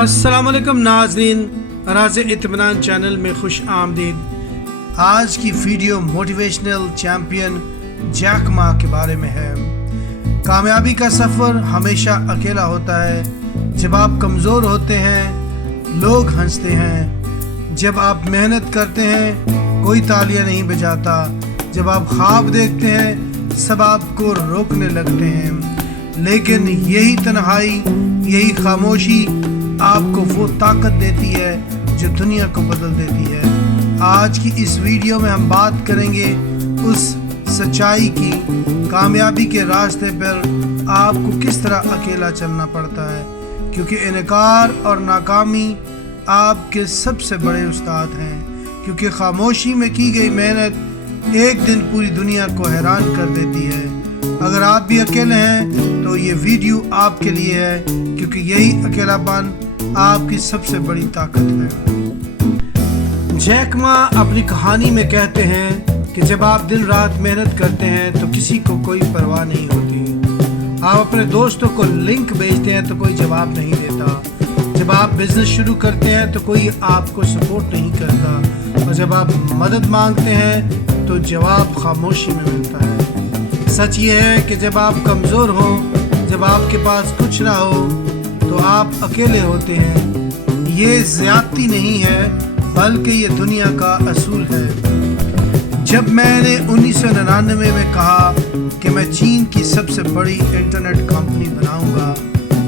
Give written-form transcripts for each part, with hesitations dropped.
अस्सलाम वालेकुम नाज़रीन, राज़ इत्मीनान चैनल में खुश आमदीद। आज की video motivational champion Jack Ma के बारे में है। कामयाबी का सफ़र हमेशा अकेला होता है। जब आप कमज़ोर होते हैं लोग हंसते हैं, जब आप मेहनत करते हैं कोई तालियां नहीं बजाता, जब आप ख्वाब देखते हैं सब आपको रोकने लगते हैं। लेकिन यही तन्हाई, यही खामोशी आपको वो ताकत देती है जो दुनिया को बदल देती है। आज की इस वीडियो में हम बात करेंगे उस सच्चाई की, कामयाबी के रास्ते पर आपको किस तरह अकेला चलना पड़ता है, क्योंकि इनकार और नाकामी आपके सबसे बड़े उस्ताद हैं। क्योंकि खामोशी में की गई मेहनत एक दिन पूरी दुनिया को हैरान कर देती है। अगर आप भी अकेले हैं तो ये वीडियो आपके लिए है, क्योंकि यही अकेलापन आपकी सबसे बड़ी ताकत है। जैक मा अपनी कहानी में कहते हैं कि जब आप दिन रात मेहनत करते हैं तो किसी को कोई परवाह नहीं होती। आप अपने दोस्तों को लिंक भेजते हैं तो कोई जवाब नहीं देता। जब आप बिजनेस शुरू करते हैं तो कोई आपको सपोर्ट नहीं करता, और जब आप मदद मांगते हैं तो जवाब खामोशी में मिलता है। सच ये है कि जब आप कमज़ोर हों, जब आपके पास कुछ ना हो तो आप अकेले होते हैं। ये ज़्यादती नहीं है बल्कि ये दुनिया का असूल है। जब मैंने 1999 में कहा कि मैं चीन की सबसे बड़ी इंटरनेट कंपनी बनाऊंगा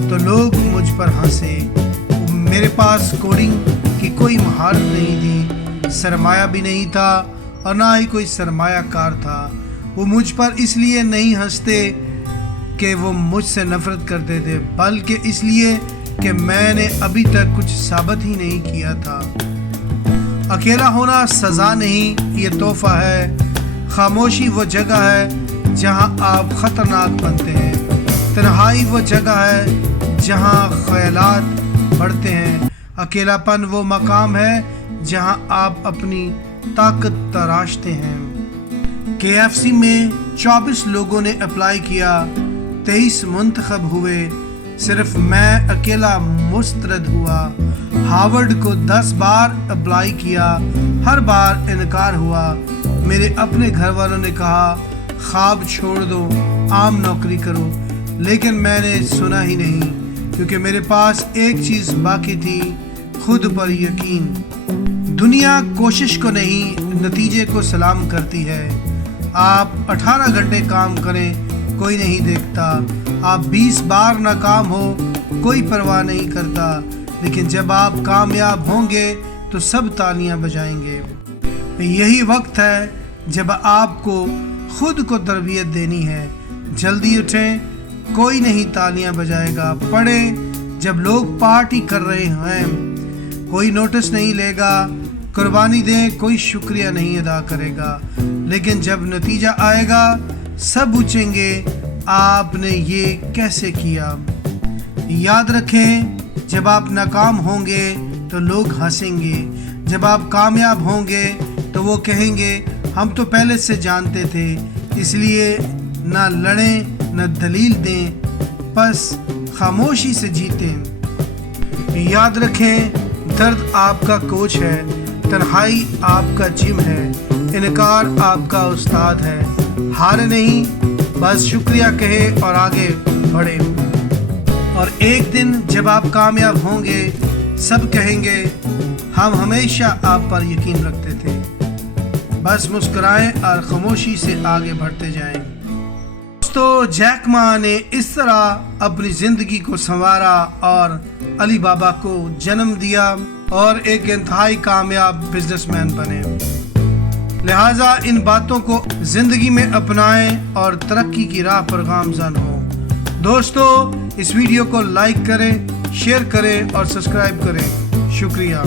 तो लोग मुझ पर हंसे। मेरे पास कोडिंग की कोई महारत नहीं थी, सरमाया भी नहीं था और ना ही कोई सरमायाकार था। वो मुझ पर इसलिए नहीं हंसते कि वो मुझसे नफरत करते थे, बल्कि इसलिए कि मैंने अभी तक कुछ साबित ही नहीं किया था। अकेला होना सज़ा नहीं, ये तोहफा है। खामोशी वो जगह है जहां आप ख़तरनाक बनते हैं। तन्हाई वो जगह है जहां ख्यालात बढ़ते हैं। अकेलापन वो मकाम है जहां आप अपनी ताकत तराशते हैं। KFC में 24 लोगों ने अप्लाई किया, 23 मुंतखब हुए, सिर्फ मैं अकेला मुस्तरद हुआ। हार्वर्ड को 10 बार अप्लाई किया, हर बार इनकार हुआ। मेरे अपने घर वालों ने कहा ख्वाब छोड़ दो, आम नौकरी करो, लेकिन मैंने सुना ही नहीं, क्योंकि मेरे पास एक चीज़ बाकी थी, खुद पर यकीन। दुनिया कोशिश को नहीं नतीजे को सलाम करती है। आप 18 घंटे काम करें कोई नहीं देखता, आप 20 बार नाकाम हो कोई परवाह नहीं करता, लेकिन जब आप कामयाब होंगे तो सब तालियां बजाएंगे। यही वक्त है जब आपको खुद को तरबियत देनी है। जल्दी उठें, कोई नहीं तालियां बजाएगा। पढ़ें, जब लोग पार्टी कर रहे हैं कोई नोटिस नहीं लेगा। कुर्बानी दें, कोई शुक्रिया नहीं अदा करेगा, लेकिन जब नतीजा आएगा सब पूछेंगे आपने ये कैसे किया। याद रखें, जब आप नाकाम होंगे तो लोग हंसेंगे, जब आप कामयाब होंगे तो वो कहेंगे हम तो पहले से जानते थे। इसलिए ना लड़ें न दलील दें, बस खामोशी से जीतें। याद रखें, दर्द आपका कोच है, तन्हाई आपका जिम है, इनकार आपका उस्ताद है। हार नहीं, बस शुक्रिया कहे और आगे बढ़े। और एक दिन जब आप कामयाब होंगे सब कहेंगे हम हमेशा आप पर यकीन रखते थे। बस मुस्कुराएं और खामोशी से आगे बढ़ते जाएं। दोस्तों, जैक मा ने इस तरह अपनी ज़िंदगी को संवारा और अली बाबा को जन्म दिया और एक इंतहाई कामयाब बिजनेसमैन बने। लिहाजा इन बातों को जिंदगी में अपनाएं और तरक्की की राह पर गामज़न हो। दोस्तों, इस वीडियो को लाइक करें, शेयर करें और सब्सक्राइब करें। शुक्रिया।